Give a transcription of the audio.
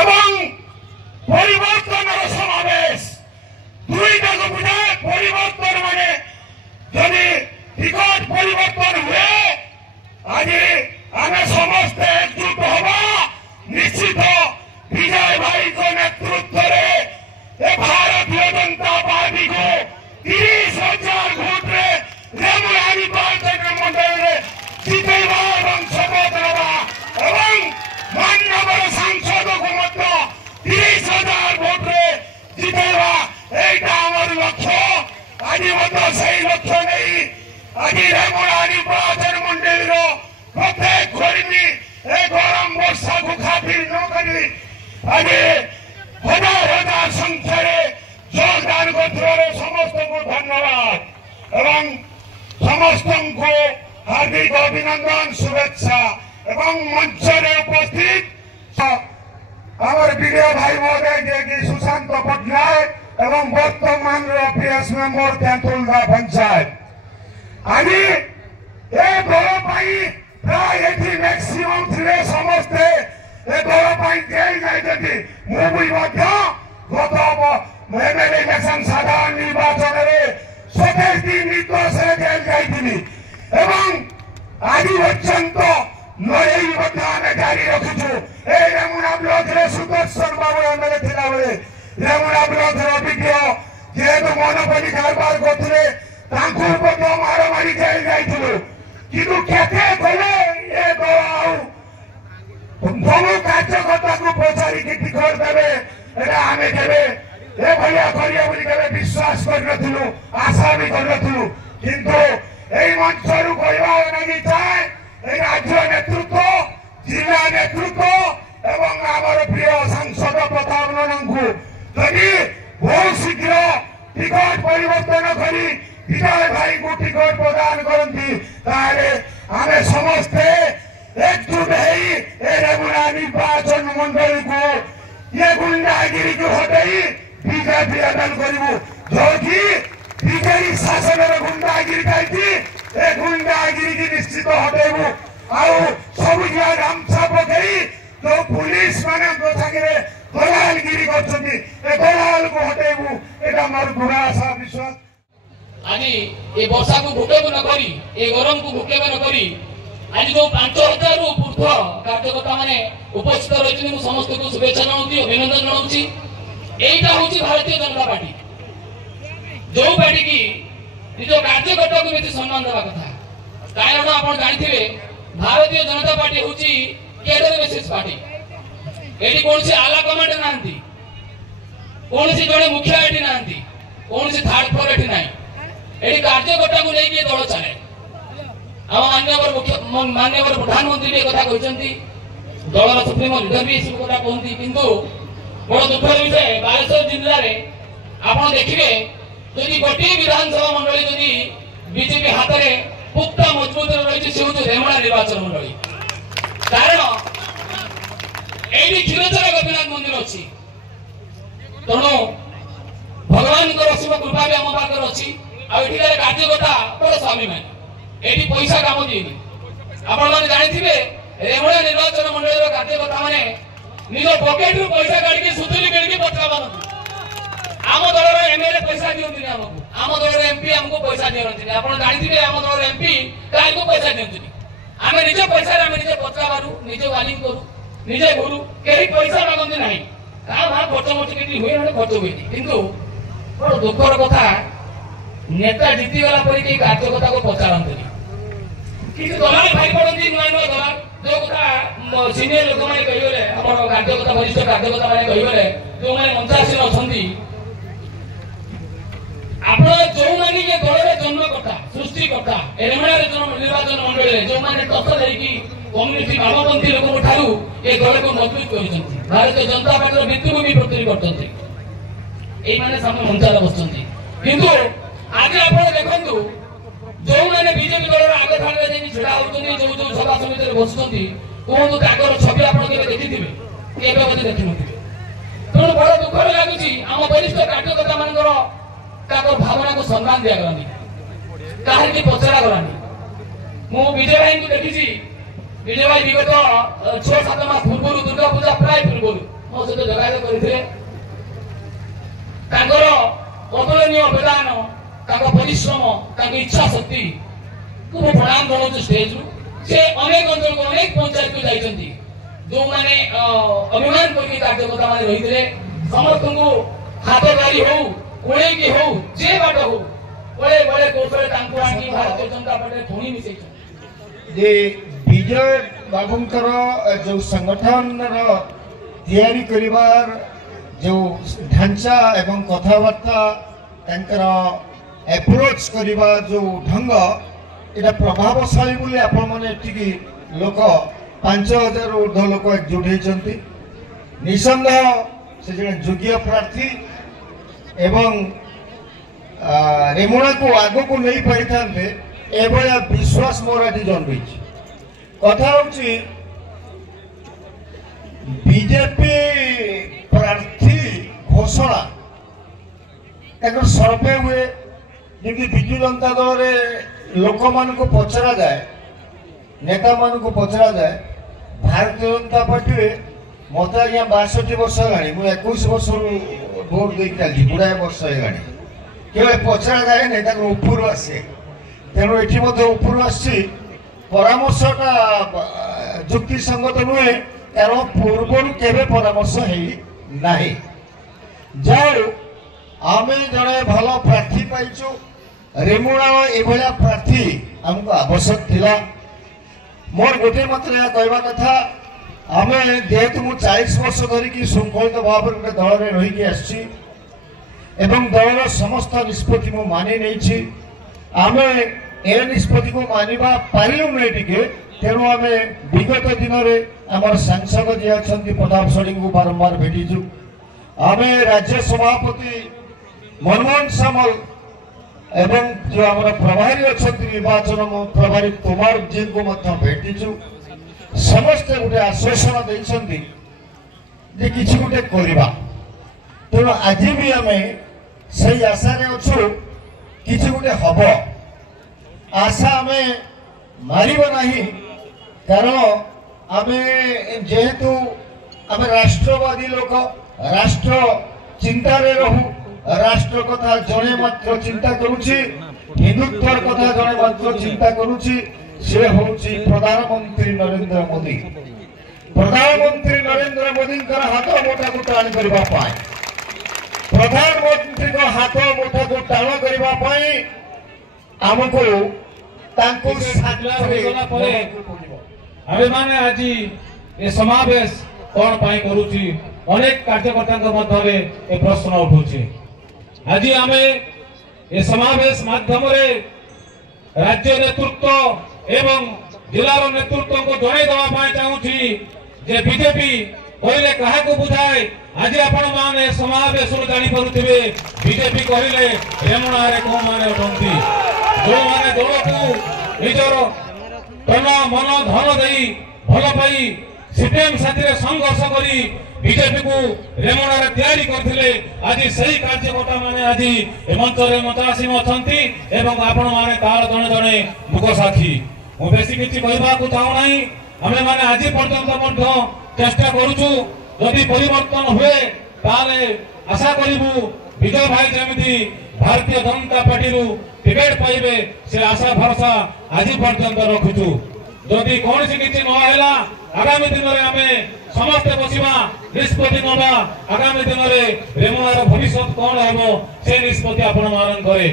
এবং পরিবর্তনের সমাবেশ দুইটাকে বুঝায় পরিবর্তন মানে যদি টিকট পরিবর্তন हुए आज आम समस्ते एकजुट हवा निश्चित विजय भाई को नेतृत्व भारतीय जनता पार्टी को 30,000 भोट रेमुला निर्वाचन मंडल जितेगा शपथ नवा माननीय सांसद को 30,000 भोट जितेगा यहाँ लक्ष्य आज से लक्ष्य नहीं आज रेमुला निर्वाचन मंडल प्रत्येक कर्मी गरम वर्षा को खातिर नक आज हजार हजार संख्यार योगदान कर समस्त को धन्यवाद एवं समस्त को हार्दिक अभिनंदन शुभेच्छा एवं मंच उपस्थित आमर वीडियो भाई महोदय जे सुशांत पट्टनायक एवं वर्तमान पीएस मेंबर तेंतुलदा पंचायत आज ए दल प्राय मैक्सिमम थे समस्ते ए दल जेल जाइए मुझे गत एमएलए इलेक्शन साधारण निर्वाचन में 27 दिन निर्दोष जेल जाइए आज पर्यंत लड़ाई आम जारी रखीचु रेमुना ब्लॉक रे सुदर्शन बाबू एमएलए थिला बेले रेमुना ब्लॉक अभिज्ञ जेहेतु मनोपली कारबार करते मार मारी जेल जाइलु किंतु केते गले ए बहु कार्यकर्ता को पचारि टिकट देवे आम देवे ए भलिया करिया बोली केबे विश्वास करनथुलु आशा भी करनथुलु किंतु एई मंच रु कहबा लागि चाहे ए राज्य नेतृत्व जिला नेतृत्व एवं आमर प्रिय सांसद प्रताप नंदन को यदि बहुत शीघ्र टिकट परिवर्तन करी विजय भाई को टिकट प्रदान करती आम समस्ते एकजुट रेमुना निर्वाचन मंडल को ये गुंडागिरी को हटाई बीजेपी आदान करू जो कि बीजेपी शासन गुंडागिरी खाई गुंडागिरी की निश्चित हटेबू आउ सब गामछा पकई जो पुलिस मान दलालगिरी कर दलाल को हटेबू एटा मोर पूरा आशा विश्वास आज ये वर्षा को भोकेब न करी ए गरम को भोकेब न करी आज जो 5,000 ऊर्ध कार्यकर्ता मैंने उपस्थित रही समस्त को शुभेच्छा जनाऊँ अभिनंदन जनाऊँ यहीटा हूँ भारतीय जनता पार्टी जो पार्टी की निज कार्यकर्ता को बेसी सम्मान देवा कथा कारण आप जानते भारतीय जनता पार्टी हूँ कैडर बेसिस पार्टी ये कौन से आला कमांडर ना कौन से जड़े मुखिया ये ना कौन से थार्ड फ्लोर ये ना ये कार्यकर्ता को लेकिन दल चले माननीय प्रधानमंत्री कथा कहते दलर सुप्रीमो लिडर भी सब कथा कहती किंतु बड़ दुखर विषय बालेश्वर जिले में आप देखिए जदि गोटे विधानसभा मंडली जदि बीजेपी हाथ में पुख्ता मजबूत रही से हूँ रेमुना निर्वाचन मंडली कारण ये क्षीरचोरा गोपीनाथ मंदिर अच्छी तेणु भगवान शिव कृपा भी आम पाखे अच्छी आठिकार कार्यकर्ता बड़ स्वामी मैंने ये पैसा काम दिए आपने जानते रेमुना निर्वाचन मंडल कार्यकर्ता मैंने निज पकेट रु पैसा काढ़ी सुतुली किणी पत्रा मानते आम दल एमएलए पैसा दिखती आम दल एमपी आमको पैसा दिखती आप जानते आम दल एमपी क्या पैसा दिखती आम निज पैसा निजे पत्रा मारू निजे वालिंग करू निजे घुरू कहीं पैसा मागती ना क्या खर्च मर्च कि हुए ना खर्च हुए किंतु बड़ दुखर कथा नेता जीतीगला पर कई कार्यकर्ता को पचारती कि दलाल भाई पड़ती नुआ नुआ दलाल जो कथा सीनियर लोक मैंने कहीगले आम कार्यकर्ता वरिष्ठ कार्यकर्ता मैंने कहीगले जो मैंने मंचासीन अच्छा आप जो मैंने ये दल जन्मकर्ता सृष्टिकर्ता रेमुना निर्वाचन मंडल जो मैंने तथ लेकिन कम्युनिटी वामपंथी लोक ठारू ये दल को मजबूत कर भारतीय जनता पार्टी भित्तिभूमि प्रस्तुत करते सामने मंचार बसुँच किंतु आज आप देखु जो मैंने बीजेपी दल आग थाने ढड़ा होती जो जो सभा समिति बसुँच कहतु छवि आप देखी देखी नी तेणु बड़ दुखर लगुच आम वरिष्ठ कार्यकर्ता मान भावना को सम्मान दिगलानी कहीं पचरा गलानी मु विजय भाई को देखी विजय भाई विगत 6-7 मास पूर्व दुर्गा पूजा प्राय पूर्व ମୋ ସହିତ ଯୋଗାଯୋଗ କରିଥିଲେ। ତାଙ୍କର ଅତୁଳନୀୟ ଅବଦାନ, ତାଙ୍କ ପରିଶ୍ରମ, ତାଙ୍କ ଇଚ୍ଛା ଶକ୍ତି ମୁଁ ପ୍ରଣାମ ଜଣାଉଛି ଷ୍ଟେଜରୁ। ସେ ଅନେକ ଅଞ୍ଚଳକୁ ଅନେକ ପଞ୍ଚାୟତକୁ ଯାଇଛନ୍ତି, ଯୋଉମାନେ ଅଭିମାନ କରିକି କାର୍ଯ୍ୟକର୍ତ୍ତା ମାନେ ରହିଥିଲେ ସମସ୍ତଙ୍କୁ ହାତ ଧରି ହଉ କୋଳେଇକି ହଉ ଯେ ବାଟ ହଉ ବଳେ ବଳେ କୌଶଳେ ତାଙ୍କୁ ଆଣିକି ଭାରତୀୟ ଜନତା ପାର୍ଟିରେ ପୁଣି ମିଶେଇଛନ୍ତି। ଯେ ବିଜୟ ବାବୁଙ୍କର ଯୋଉ ସଂଗଠନର ତିଆରି କରିବାର ଯୋଉ ଢାଞ୍ଚା ଏବଂ କଥାବାର୍ତ୍ତା ତାଙ୍କର ଆପ୍ରୋଚ କରିବା ଯୋଉ ଢଙ୍ଗ এটা প্রভাবশালী বলে আপনার এটি লোক 5000 ঊর্ধ্ব লোক একজুট হয়েছেন। নিঃসন্দেহ সে জনে যোগ্য প্রার্থী এবং রেমুণা আগুক নেই পারি থাকে এভাবে বিশ্বাস মোর আজ জন্মিছে। কথা হচ্ছে বিজেপি প্রার্থী ঘোষণা এখন সর্ভে হুয়ে যেমনি বিজু জনতা দলরে লোক মানুষ পচরা যায়, নেতা মানুষ পচরা যায়, ভারতীয় জনতা পার্টি মত আজ্ঞা 62 বর্ষ হলানি, মু 21 বর্ষ ভোট দিয়ে চালছি, গুড়াଏ বর্ষ হয়ে কেবে পচরা যায় না, তাকে উপর আসে। তেণু এটি মধ্যে উপর আসছি পরামর্শটা যুক্তিসঙ্গত নুহে, কারণ পূর্বর কেবে পরামর্শ হই না। যাও আমি জনে ভালো প্রার্থী পাইছু, রেমুণা এভাবে প্রার্থী আমাকে আবশ্যক লা। মোর গোটে মাত্র কহবা কথা, আমি যেহেতু মু 40 বর্ষ ধরিকি শৃঙ্খলিত ভাবে গোটে দলরে রহিকি আসছি এবং দলর সমস্ত নিষ্পত্তি মু মানি নেইছি। আমি এ নিষ্পত্তি মানিবা পারিলু নাই টিকে, তেণু আমি বিগত দিনরে আমার সাংসদ যে অনেক প্রতাপ ষড়ঙ্গী বারম্বার ভেটিছু। আমি রাজ্য সভাপতি মনমোহন সামল এবং যে আমার প্রভারী অনেক নির্বাচন প্রভারী কুমার জি को भेटिचु। समस्ते गोटे आश्वासन देइछन्ति जे किछि गोटे करिबा। तेणु आज भी आम से आशा अच्छु किछि गोटे हब। आशा आम मारिब नाही, कारण आम जेहेतु आम राष्ट्रवादी लोक, राष्ट्र चिंतार रहू, राष्ट्र कथा जड़े मात्र चिंता करुछि, हिंदुत्वर कथा जड़े मात्र चिंता करुछि, से होउछि प्रधानमंत्री नरेंद्र मोदी। प्रधानमंत्री नरेंद्र मोदी हाथ मुठा को टाण करबा पाए, प्रधानमंत्री को हाथ मुठा को टाण करबा पाए हमको तांको साथरे परे आमे माने आज ए समावेश कोन पाई करूछि, अनेक कार्यकर्ता मध्य ए प्रश्न उठुछि। आज आमे ए समावेश माध्यम रे राज्य नेतृत्व एवं जिलार नेतृत्व को जणाई देवा पाई चाहूछि जे बीजेपी कहले कहा को बुझाए। आज आपण माने समावेश जानी परुथिबे बीजेपी कहले रेमुणा रे को माने उठंती, जो माने दल को निजर तन मन धन देई भल पाई सीपीएम साथी संघर्ष करी बीजेपी को रेमुणा रे तैयारी करथिले। आज सही कार्यकर्ता माने आज ए मंच रे मतासीन अछंती एवं आपण माने तार जणे जणे मुख साथी। मु बेसी किछि कहबा को चाहू नाही। हमें माने आज पर्यंत मध्य चेष्टा करूछु, यदि परिवर्तन हुए ताले आशा करिबु विजय भाई जेमिति भारतीय जनता पार्टी रु टिकेट पाइबे से आशा भरोसा आज पर्यंत रखुछु। यदि कौन सी किछि न हैला आगामी दिन रे हमें समस्त बसिबा निष्पत्ति नबा। आगामी दिन रे रेमुणार भविष्य कौन हेबो से निष्पत्ति आपण मान करे।